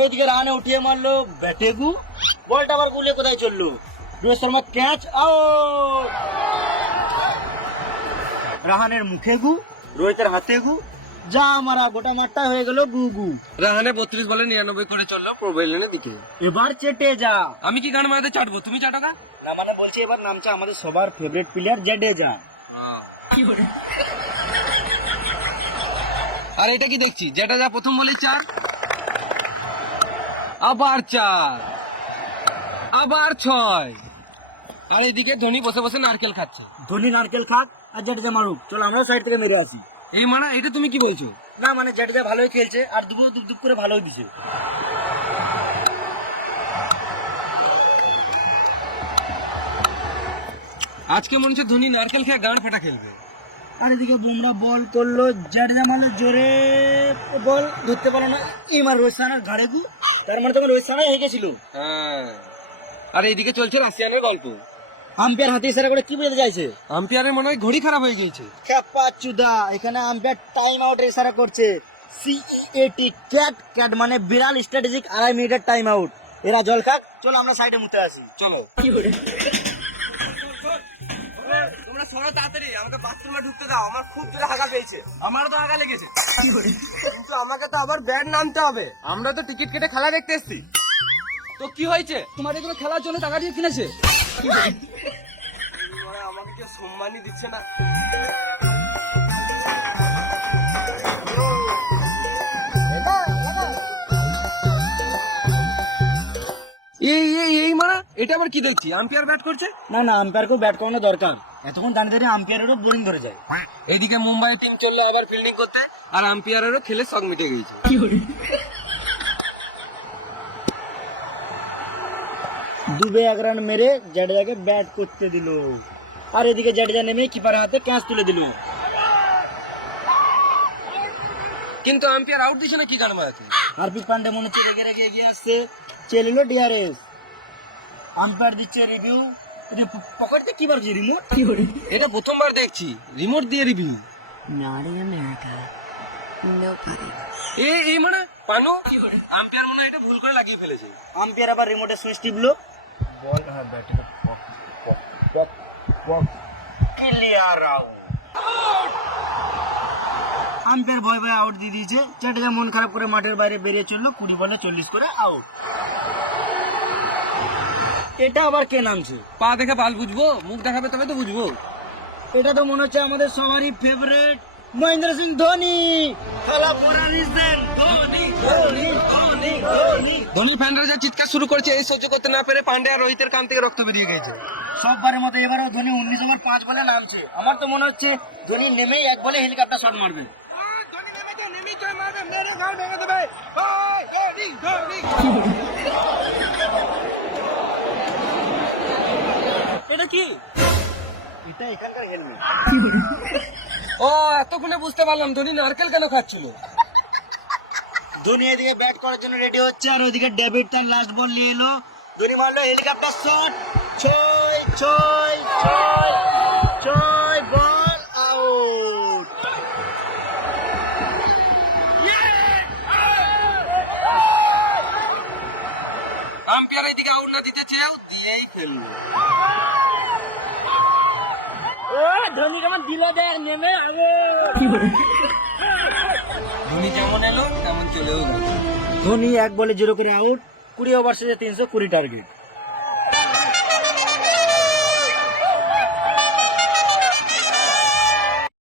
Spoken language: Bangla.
এইদিকে রানে উঠিয়ে মারলো ব্যাটেগু, বলটা আবার গুলে কোথায় চললো, রোহিত শর্মা ক্যাচ আউট। রাহানের মুখে গু, রোহিতের হাতে গু, যা মারা গোটা মাঠটা হয়ে গেল গুগু। রাহানে 32 বলে 99 করে চললো প্রোবেলেনের দিকে। এবার চেটে যা। আমি কি গান মারাতে চাটবো, তুমি চাটো না? না মানে বলছি এবার নামছে আমাদের সবার ফেভারিট প্লেয়ার জাডেজা। আর এটা কি দেখছি, যেটা যা প্রথম বলে 4, আবার 4, আবার 6, আর এদিকে ধোনি বসে বসে নারকেল খাচ্ছে। ধোনি নারকেল খাক আর জাডেজা মারুক, চল আমরাও সাইড থেকে মেরে আসি। এই মানে এটা তুমি কি বলছো? না মানে জাডেজা ভালোই খেলছে আর দুপ করে ভালোই দিছে। আজকে মনে হচ্ছে ধোনি নারকেল খেয়ে গান ফাটা খেলবে। আর এদিকে বুমরা বল করলো, জাডেজা মারলো জোরে, বল ধরতে পারলো না, এবার রোহিত শর্মার ঘাড়ে গু, তার মানে তোমার রোহিত শর্মা হেগে গেছিল। হ্যাঁ, আর এইদিকে চলছে রাশিয়ানের গল্প। আম্পায়ার হাতে ইশারা করে কি বোঝাতে চাইছে? আম্পায়ারের মনে হয় ঘড়ি খারাপ হয়ে গিয়েছে। ক্যাপা চুদা, এখানে আম্পায়ার টাইম আউট ইশারা করছে। CEAT, ক্যাট মানে বিড়াল, স্ট্র্যাটেজিক 2.5 মিনিটের টাইম আউট। এরা জল খাক, চলো আমরা সাইডে মুতে আসি। চলো তোমরা সরো তাড়াতাড়ি, আমাকে বাথরুমে ঢুকতে দাও, আমার খুব জোরে হাগা পেয়েছে। আমারও তো হাগা লেগেছে, কিন্তু আমাকে তো আবার ব্যাট নামতে হবে, আমরা তো টিকিট কেটে খেলা দেখতে এসেছি। তো কি হয়েছে? তোমাদের এগুলো খেলার জন্য টাকা দিয়ে কিনেছে। আমাকে কেউ সম্মানই দিচ্ছে না। এই মানে এটা আবার কি দেখছি, আম্পায়ার ব্যাট করছে? না না, আম্পায়ারকেও ব্যাট করানো দরকার, এতক্ষণ দাঁড়িয়ে দাঁড়িয়ে আম্পায়ারেরও বোরিং ধরে যায়। এইদিকে মুম্বাই টিম চললো আবার ফিল্ডিং করতে, আর আম্পায়ারেরও খেলে শখ মিটে গেছে। দুবে 1 রান মেরে জাডেজাকে ব্যাট করতে দিল, আর এদিকে জাডেজা নেমে কিপারের হাতে ক্যাচ তুলে দিল। কিন্তু আম্পায়ার আউট দিছে না কি গান মারাতে। হার্দিক পান্ডে মনে হচ্ছে রেগে রেগে এগিয়ে আসছে, চলে এলো DRS। আম্পায়ার দিচ্ছে রিভিউ, পকেটে কি বার রিমোট? এটা প্রথমবার দেখছি রিমোট দিয়ে review. Not in America. Nobody. এই মানে পানো আম্পায়ার মনে হয় এটা ভুল করে লাগিয়ে ফেলেছে। আম্পায়ার আবার রিমোটে সুইচ টিপলো, বল হ্যাঁ ব্যাটে ক্লিয়ার আউট। আম্পায়ার ভয় ভয় আউট দিয়ে দিয়েছে। জাডেজা মন খারাপ করে মাঠের বাইরে বেরিয়ে চললো, 20 বলে 40 করে আউট। এটা আবার কে নামছে? পা দেখে বাল বুঝবো, মুখ দেখাবে তবে তো বুঝবো। এটা তো মনে হচ্ছে আমাদের সবারই ফেভারিট মহেন্দ্র সিং ধোনি। খেলা পড়ার রিজন ধোনি ধোনি ধোনি ধোনি। ধোনি ফ্যানরা যা চিৎকার শুরু করেছে, এই সহ্য করতে না পেরে পান্ডে আর রোহিতের কান থেকে রক্ত বেরিয়ে গেছে। সববারের মতো এবারও ধোনি 19 ওভার 5 বলে নামছে। আমার তো মনে হচ্ছে ধোনি নেমেই 1 বলে হেলিকপ্টার শট মারবে। এটা কি? এটা এখানকার হেলমেট। ও এতক্ষণে বুঝতে পারলাম ধোনি নারকেল কেন খাচ্ছিল। ধোনি এদিকে ব্যাট করার জন্য রেডি হচ্ছে, আর ওইদিকে ডেভিড তার লাস্ট বল নিয়ে এলো। ধোনি মারলো হেলিকপ্টার শট, ছয় ছয় ছয় ছয়, বল আউট। আম্পায়ার এদিকে আউট না দিতে চেয়েও দিয়েই ফেললো। ও ধোনি কেমন দিলে দেয় নেমে আউট। ধোনি যেমন এলো তেমন চলেও গেল। ধোনি 1 বলে 0 করে আউট। 20 ওভার শেষে 320 টার্গেট।